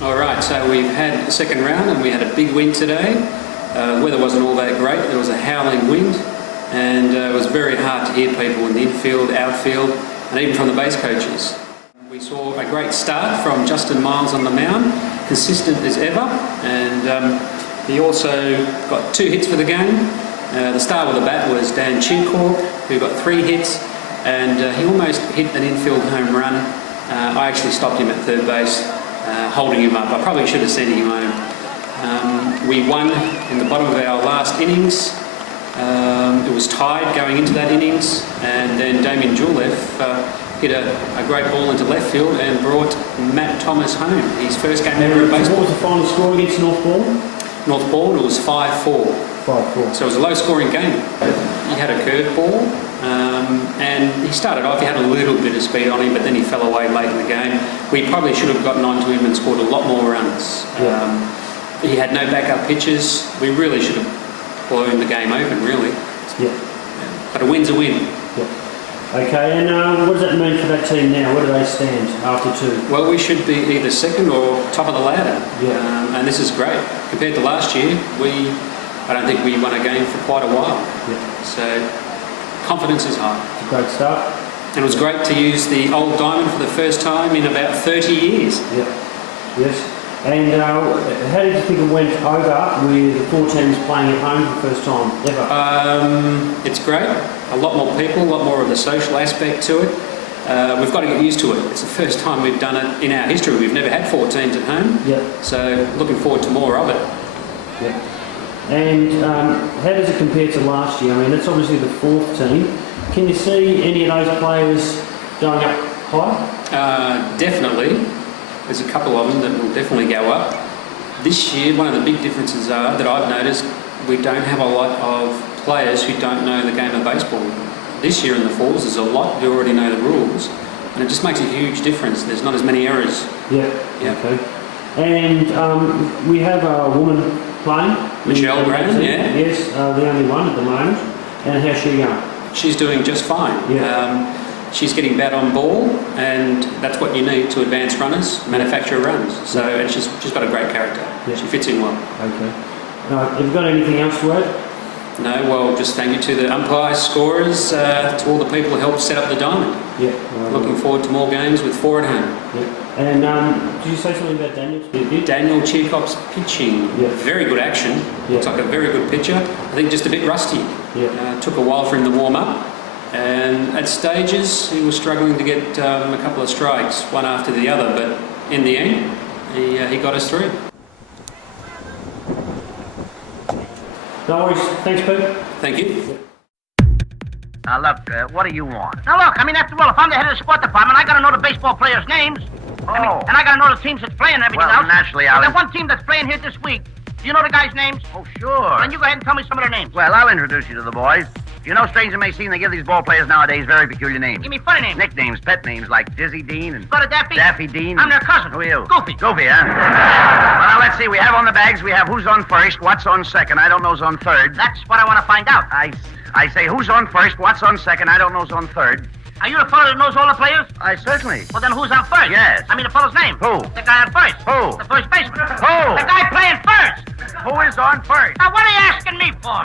Alright, so we've had the second round and we had a big win today. The weather wasn't all that great, there was a howling wind and it was very hard to hear people in the infield, outfield and even from the base coaches. We saw a great start from Justin Miles on the mound, consistent as ever, and he also got 2 hits for the game. The star with the bat was Dan Chincorp, who got 3 hits, and he almost hit an infield home run. I actually stopped him at third base, holding him up. I probably should have sent him home. We won in the bottom of our last innings. It was tied going into that innings, and then Damien Juleff hit a great ball into left field and brought Matt Thomas home. His first game ever in baseball. What was the final score against North Balwyn? North Balwyn, it was 5-4. 5-4. So it was a low-scoring game. He had a curveball, and he started off, he had a little bit of speed on him, but then he fell away late in the game. We probably should have gotten onto him and scored a lot more runs. Yeah. He had no backup pitches. We really should have blown the game open, really. Yeah. But a win's a win. Yeah. Okay, and what does that mean for that team now? Where do they stand after 2? Well, we should be either second or top of the ladder. Yeah. And this is great. Compared to last year, I don't think we won a game for quite a while. Yeah. So, confidence is high. It's a great start. And it was great to use the old diamond for the first time in about 30 years. Yeah. Yes. And how did you think it went over with the 4 teams playing at home for the first time ever? It's great. A lot more people, a lot more of the social aspect to it. We've got to get used to it. It's the first time we've done it in our history. We've never had 4 teams at home. Yeah. So looking forward to more of it. Yeah. And how does it compare to last year? I mean, it's obviously the 4th team. Can you see any of those players going up high? Definitely. There's a couple of them that will definitely go up. This year, one of the big differences are that I've noticed we don't have a lot of players who don't know the game of baseball. This year in the 4s, there's a lot who already know the rules, and it just makes a huge difference. There's not as many errors. Yeah. Okay. And we have a woman playing. Michelle Graham, yeah. Yes, the only one at the moment. And how's she going? She's doing just fine. Yeah. She's getting bat on ball, and that's what you need to advance runners, manufacture runs. So, and she's got a great character. Yeah. She fits in well. Okay. Have you got anything else to add? No, well, just thank you to the umpires, scorers, to all the people who helped set up the diamond. Yeah. Looking forward to more games with 4 at home. Yeah. And did you say something about Daniel's pitching? Daniel Cheerkop's pitching, yeah. Very good action. Yeah. Looks like a very good pitcher. I think just a bit rusty. Yeah. Took a while for him to warm up. And at stages, he was struggling to get a couple of strikes, one after the other, but in the end, he got us through. No worries. Thanks, Pete. Thank you. Now, look, what do you want? Now, look, I mean, after all, if I'm the head of the sport department, I gotta know the baseball players' names. Oh. And I gotta know the teams that's playing and everything Well, else. naturally, Well, I'll... that one team that's playing here this week, do you know the guys' names? Oh, sure. Then you go ahead and tell me some of their names. Well, I'll introduce you to the boys. You know, strange it may seem, they give these ball players nowadays very peculiar names. Give me funny names. Nicknames, pet names like Dizzy Dean and Go to Daffy. Daffy Dean. I'm their cousin. Who are you? Goofy. Goofy, huh? Well, now, let's see. We have on the bags, we have who's on first, what's on second. I don't know's on third. That's what I want to find out. I say who's on first, what's on second. I don't know's on third. Are you the fellow that knows all the players? I certainly. Well, then who's on first? Yes. I mean the fellow's name. Who? The guy on first. Who? The first baseman. Who? The guy playing first. Who is on first? Now, what are you asking me for?